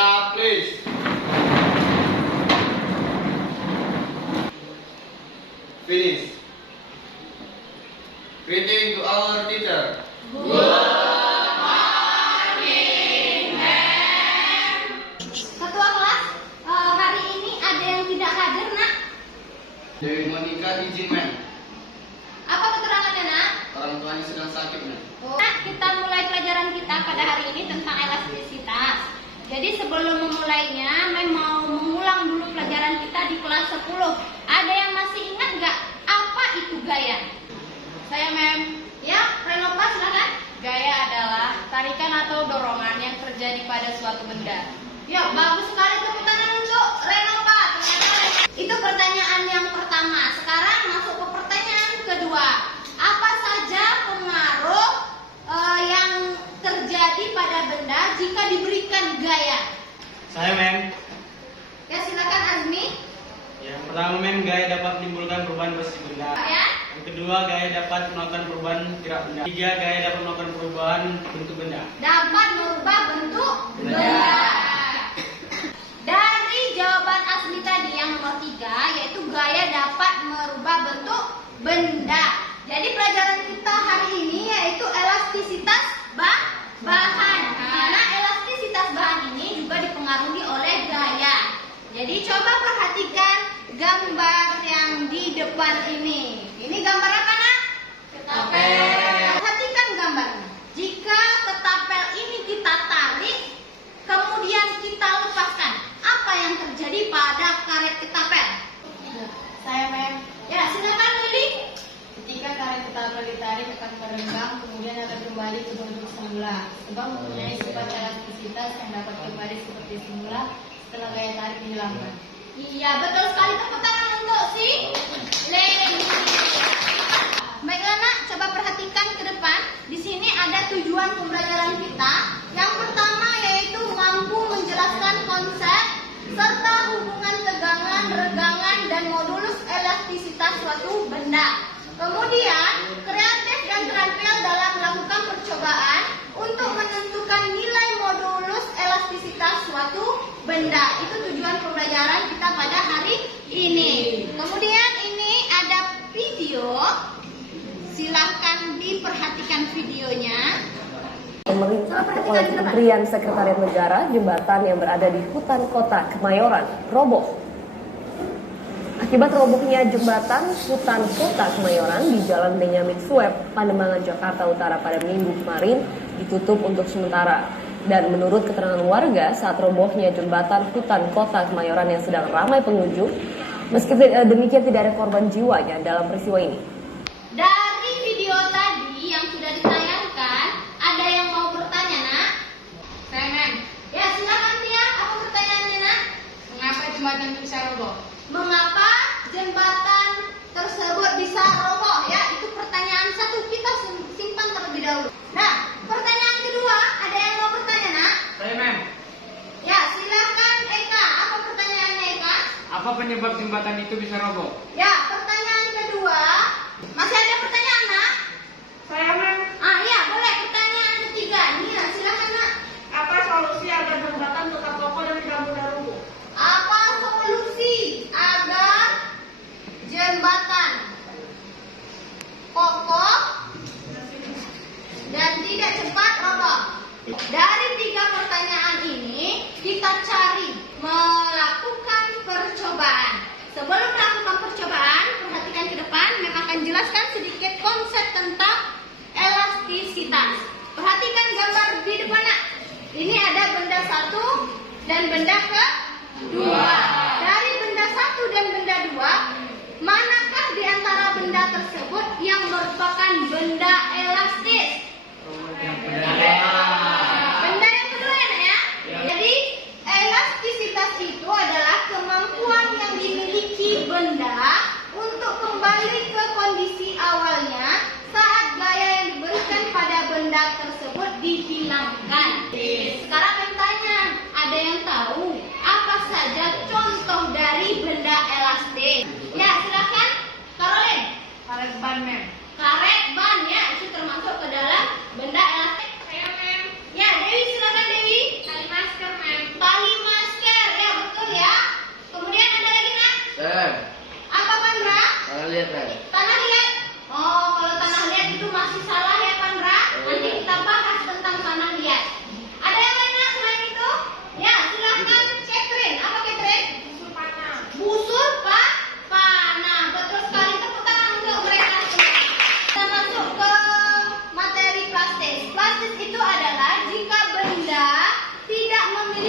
Lena, please. Finish. Greeting to our teacher. Ketua kelas, hari ini ada yang tidak hadir, Nak. Dewi Monica izin, ma'am. Apa keterangannya, Nak? Orang tuanya sedang sakit, ma'am. Nah, kita mulai pelajaran kita pada hari ini tentang elastisitas. Jadi sebelum memulainya, Mem mau mengulang dulu pelajaran kita di kelas 10. Ada yang masih ingat nggak apa itu gaya? Saya, Mem. Ya, Renova silakan. Gaya adalah tarikan atau dorongan yang terjadi pada suatu benda. Ya, bagus sekali tepuk tangan untuk Renova. Itu pertanyaan yang pertama. Sekarang masuk ke pertanyaan kedua. Apa saja pengaruh yang terjadi pada benda jika diberikan gaya? Saya, Mem. Ya, silakan Azmi. Yang pertama, Mem, gaya dapat menimbulkan perubahan posisi benda. Ya. Yang kedua, gaya dapat melakukan perubahan gerak benda. Tiga, gaya dapat melakukan perubahan bentuk benda. Dapat merubah bentuk benda. Dari jawaban Azmi tadi yang nomor 3, yaitu gaya dapat merubah bentuk benda. Jadi pelajaran kita hari ini yaitu elastisitas bahan. Karena elastisitas bahan ini juga dipengaruhi oleh gaya. Jadi coba perhatikan gambar yang di depan ini. Ini gambar apa, Nak? Ketapel. Perhatikan gambarnya. Jika ketapel ini kita tarik, kemudian kita lepaskan, apa yang terjadi pada karet ketapel? Saya, Mem. Ya, silakan Lili. Ketika karet ketapel ditarik akan merenggang, kemudian akan kembali ke bentuk semula. Sebab mempunyai sifat elastisitas yang dapat kembali seperti semula setelah gaya tarik dihilangkan. Iya, betul sekali. Tepuk tangan untuk si Lili. Baiklah, Nak, coba perhatikan ke depan. Di sini ada tujuan pembelajaran kita. Yang pertama yaitu mampu menjelaskan konsep serta hubungan tegangan, regangan, dan modulus elastisitas suatu benda. Kemudian, kreatif dan terampil dalam melakukan percobaan untuk menentukan nilai modulus elastisitas suatu benda. Itu tujuan pembelajaran kita pada hari ini. Kemudian ini ada video. Silahkan diperhatikan videonya. Pemerintah oleh Kementerian Sekretariat Negara, jembatan yang berada di hutan kota Kemayoran roboh. Akibat robohnya jembatan hutan kota Kemayoran di Jalan Benyamin Sueb, Pademangan, Jakarta Utara pada Minggu kemarin ditutup untuk sementara. Dan menurut keterangan warga, saat robohnya jembatan hutan kota Kemayoran yang sedang ramai pengunjung, meski demikian tidak ada korban jiwanya dalam peristiwa ini. Dari video tadi yang sudah ditayangkan, ada yang mau bertanya, Nak? Saya, Mem. Ya, silakan Tia. Apa pertanyaannya, Nak? Mengapa jembatan itu bisa roboh? Mengapa jembatan tersebut bisa roboh? Ya, itu pertanyaan satu. Kita simpan terlebih dahulu. Nah, pertanyaan kedua, ada yang mau bertanya, Nak? Saya, Mem. Ya, silakan Eka. Apa pertanyaannya, Eka? Apa penyebab jembatan itu bisa roboh? Ya, pertanyaan kedua. Masih ada pertanyaan, Nak? Saya, Mem. Iya, boleh. Pertanyaan ketiga. Nia, silakan, Nak. Apa solusi agar jembatan tetap kokoh dan tidak mudah rubuh? Apa solusi agar jembatan kokoh dan tidak cepat roboh? Dari 3 pertanyaan ini, kita cari melakukan percobaan. Sebelum melakukan percobaan, perhatikan ke depan, memang akan jelaskan sedikit konsep tentang elastisitas. Perhatikan gambar di depan, Nak. Ini ada benda 1 dan benda kedua. Dari benda 1 dan benda 2, manakah di antara benda tersebut yang merupakan benda elastis? Benda yang kedua, ya, Nak, ya? Jadi, elastisitas itu adalah kemampuan yang dimiliki benda untuk kembali ke kondisi awalnya saat gaya yang diberikan pada benda tersebut dihilangkan. Sekarang yang tanya, ada yang tahu apa saja contoh dari benda elastis? Ya, silakan, Caroline. Karet ban, Mem. Karet ban, ya, itu termasuk ke dalam benda elastis. Saya, Mem. Ya, Dewi, silakan Dewi. Tali masker, Mem.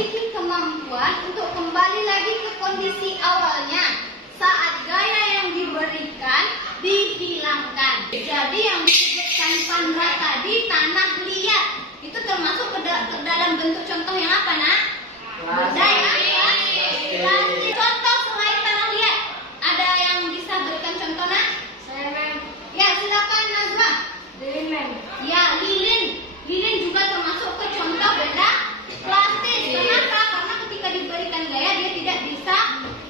memiliki kemampuan untuk kembali lagi ke kondisi awalnya saat gaya yang diberikan dihilangkan. Jadi yang disebutkan Pandra tadi tanah liat itu termasuk ke dalam bentuk contoh yang apa, Nak? Plastik. Contoh selain tanah liat, ada yang bisa berikan contoh, Nak? Ya, silakan Nazwa. Ya, lilin. Lilin juga termasuk ke contoh benda plastik. Kenapa? Karena ketika diberikan gaya dia tidak bisa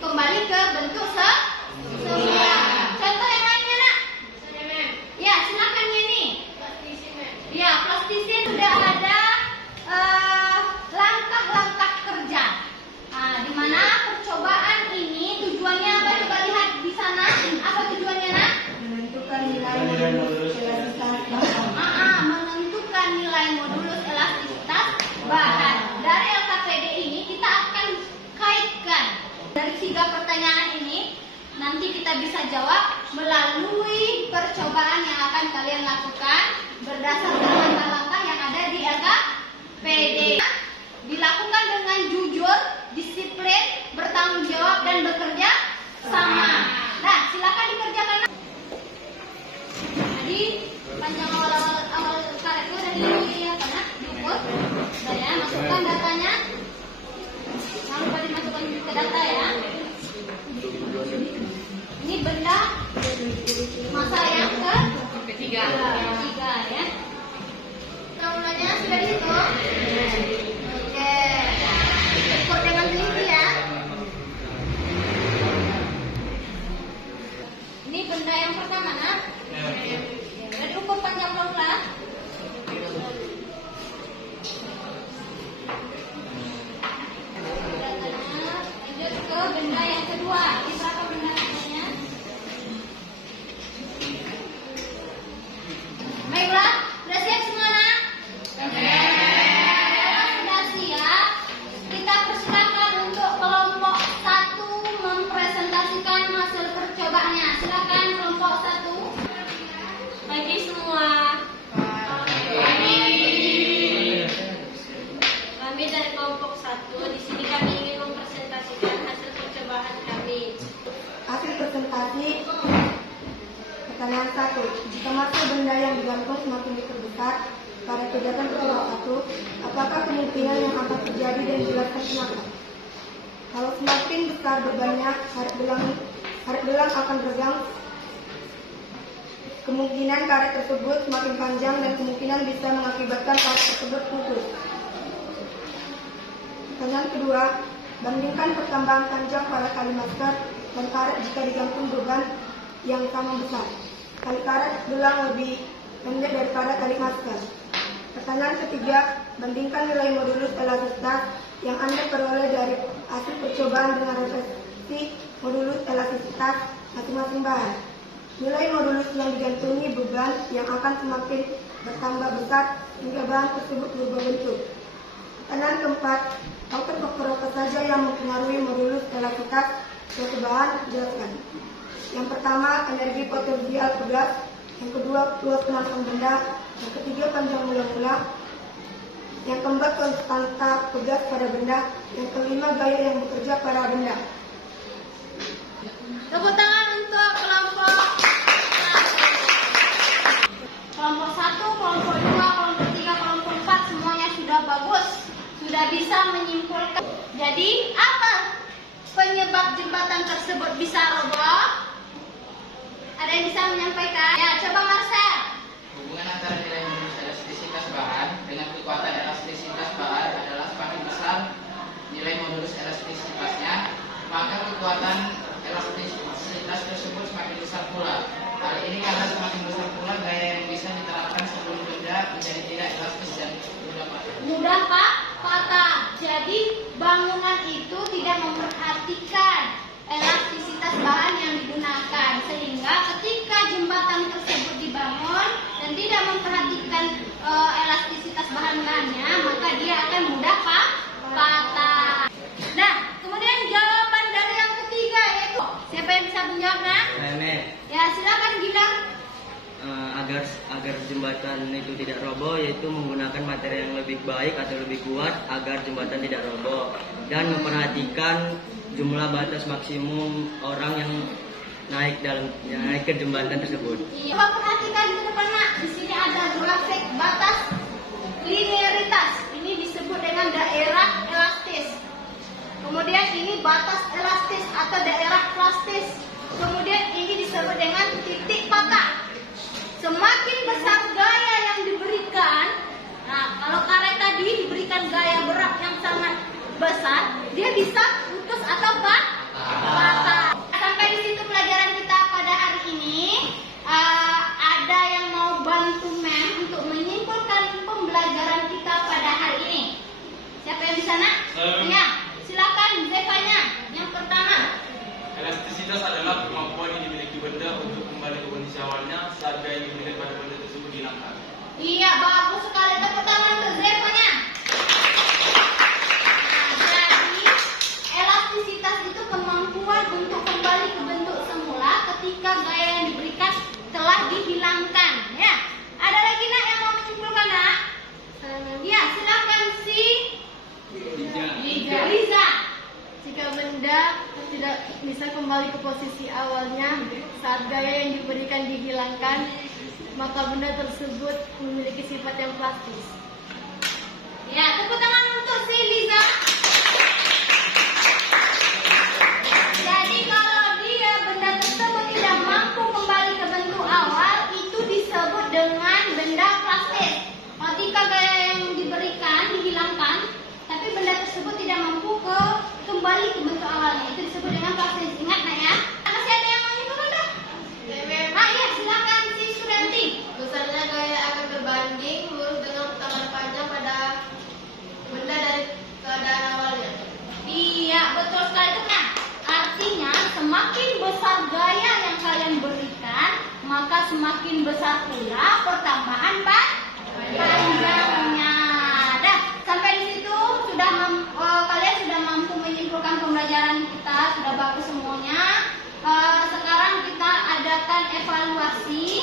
kembali ke bentuk semula. Contoh yang lainnya, Nak? Ya, silakan Yeni. Ya, plastisin sudah ada langkah-langkah kerja. Nah, di mana percobaan ini tujuannya apa? Coba lihat di sana. Apa tujuannya, Nak? Menentukan nilai modulus elastisitas bahan. Menentukan nilai modulus elastisitas bahan. Dari LKPD ini kita akan kaitkan dari 3 pertanyaan ini. Nanti kita bisa jawab melalui percobaan yang akan kalian lakukan berdasarkan langkah-langkah yang ada di LKPD. Dilakukan dengan jujur, disiplin, bertanggung jawab dan bekerja sama. Nah, silakan dikerjakan. Jadi panjang awal karet itu dari apa, Nak? Diukur. Dan ya, masukkan datanya. Jangan lupa dimasukkan ke data ya. Ini benda masa yang ketiga ya. Formulanya sudah dihitung. Oke. Ukur dengan teliti ya. Ini benda yang pertama, Nak. Sudah diukur panjang formula. Lanjut ke benda yang kedua. Ini berapa benda namanya? Baiklah, sudah siap semua, Nak? Kalau sudah siap, kita persilakan untuk kelompok 1 mempresentasikan hasil percobaannya. Silakan kelompok 1. Pagi semua. Kami dari kelompok 1. Di sini kami ingin mempresentasikan hasil percobaan kami. Hasil presentasi pertanyaan 1. Jika massa benda yang digantung semakin diperbesar pada kegiatan percobaan 1, apakah kemungkinan yang akan terjadi dan dijelaskan kenapa? Kalau semakin besar bebannya, karet belang akan tegang. Kemungkinan karet tersebut semakin panjang dan kemungkinan bisa mengakibatkan karet tersebut putus. Pertanyaan kedua, bandingkan pertambahan panjang pada tali masker dan karet jika digantung beban yang sama besar. Tali karet belang lebih pendek daripada tali masker. Pertanyaan ketiga, bandingkan nilai modulus elastisitas yang Anda peroleh dari hasil percobaan dengan referensi modulus elastisitas masing-masing bahan. Nilai modulus yang digantungi beban yang akan semakin bertambah besar hingga bahan tersebut berubah bentuk. Pertanyaan keempat, faktor apa saja yang mempengaruhi modulus elastisitas suatu bahan? Jelaskan. Yang pertama, energi potensial pegas. Yang kedua, luas penampang benda. Yang ketiga, panjang mula-mula. Yang keempat, konstanta pegas pada benda. Yang kelima, gaya yang bekerja pada benda. Tepuk tangan untuk kelompok 1, kelompok 2, kelompok 3, kelompok 4 semuanya sudah bagus, sudah bisa menyimpulkan. Jadi apa penyebab jembatan tersebut bisa roboh? Ada yang bisa menyampaikan? Ya, coba Marcel. Hubungan antara nilai modulus elastisitas bahan dengan kekuatan elastisitas bahan adalah semakin besar nilai modulus elastisitasnya, maka kekuatan elastisitas tersebut semakin besar pula. Hal ini karena semakin besar pula gaya yang bisa diterapkan sebelum benda menjadi tidak elastis dan mudah patah. Mudah patah. Jadi bangunan itu tidak memperhatikan elastisitas bahan yang digunakan, sehingga ketika jembatan tersebut dibangun dan tidak memperhatikan elastisitas bahan-bahannya, maka dia akan mudah patah. Nah, kemudian jawaban dari yang ketiga yaitu siapa yang bisa menjawabnya? Ya, silakan Gilang. Agar agar jembatan itu tidak roboh, yaitu menggunakan materi yang lebih baik atau lebih kuat agar jembatan tidak roboh, dan memperhatikan jumlah batas maksimum orang yang naik ke jembatan tersebut. Coba perhatikan ke depan nak, di sini ada grafik batas linearitas. Ini disebut dengan daerah elastis. Kemudian ini batas elastis atau daerah plastis. Kemudian ini disebut dengan titik patah. Semakin besar gaya yang diberikan, nah kalau karet tadi diberikan gaya berat yang sangat besar, dia bisa putus atau patah. Sampai di situ pelajaran kita pada hari ini. Ada yang mau bantu Mem untuk menyimpulkan pembelajaran kita pada hari ini? Siapa yang di sana? Ya, silakan Zevanya. Yang pertama. Elastisitas adalah kemampuan yang dimiliki benda untuk kembali ke kondisi awalnya saat gaya yang dimiliki pada benda tersebut dihilangkan. Iya, bagus sekali. Tepuk tangan untuk Zevanya. Jadi, elastisitas itu kemampuan untuk kembali ke bentuk semula ketika gaya yang diberikan telah dihilangkan. Ya, ada lagi nak yang mau menyimpulkan nak? Ya, silakan si Liza. Jika benda tidak bisa kembali ke posisi awalnya saat gaya yang diberikan dihilangkan, maka benda tersebut memiliki sifat yang plastis. Ya, tepuk tangan untuk si Liza. Jadi kalau dia benda tersebut tidak mampu kembali ke bentuk awal, itu disebut dengan benda plastis. Ketika gaya yang diberikan dihilangkan, tapi benda tersebut tidak mampu kembali ke bentuk awalnya, itu disebut dengan plastis. Ingat nak ya? Masih ada yang mau nyebut dah? Ya, silakan si Suranti. Besarnya gaya akan berbanding lurus dengan tangan panjang pada benda dari keadaan awalnya. Iya, betul sekali itu kan. Artinya semakin besar gaya yang kalian berikan, maka semakin besar pula pertambahan panjangnya. Dah, sampai di situ kalian sudah mampu menyimpulkan pembelajaran kita, sudah bagus semuanya. Sekarang kita adakan evaluasi.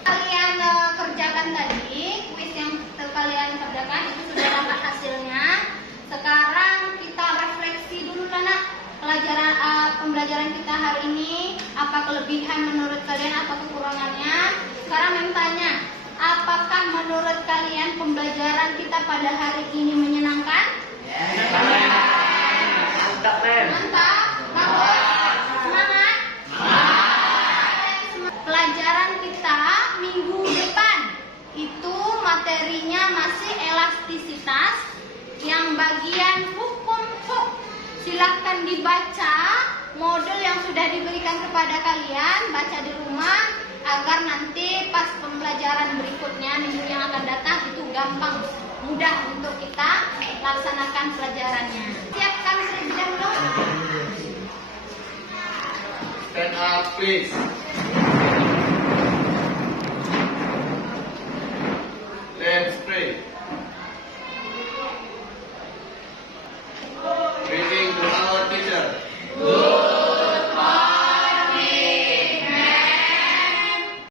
Kalian kerjakan tadi, kuis yang kalian kerjakan itu sudah dapat hasilnya. Sekarang kita refleksi dulu nak pembelajaran kita hari ini, apa kelebihan menurut kalian, apa kekurangannya. Sekarang Mem tanya, apakah menurut kalian pembelajaran kita pada hari ini menyenangkan? Mantap, Mem. Mantap, bagus, semangat. Pelajaran kita minggu depan itu materinya masih elastisitas, yang bagian hukum. Silahkan dibaca modul yang sudah diberikan kepada kalian, baca di rumah agar nanti pas pembelajaran berikutnya minggu yang akan datang itu gampang, mudah untuk kita laksanakan pelajarannya. Siapkan terlebih dahulu. Stand up please.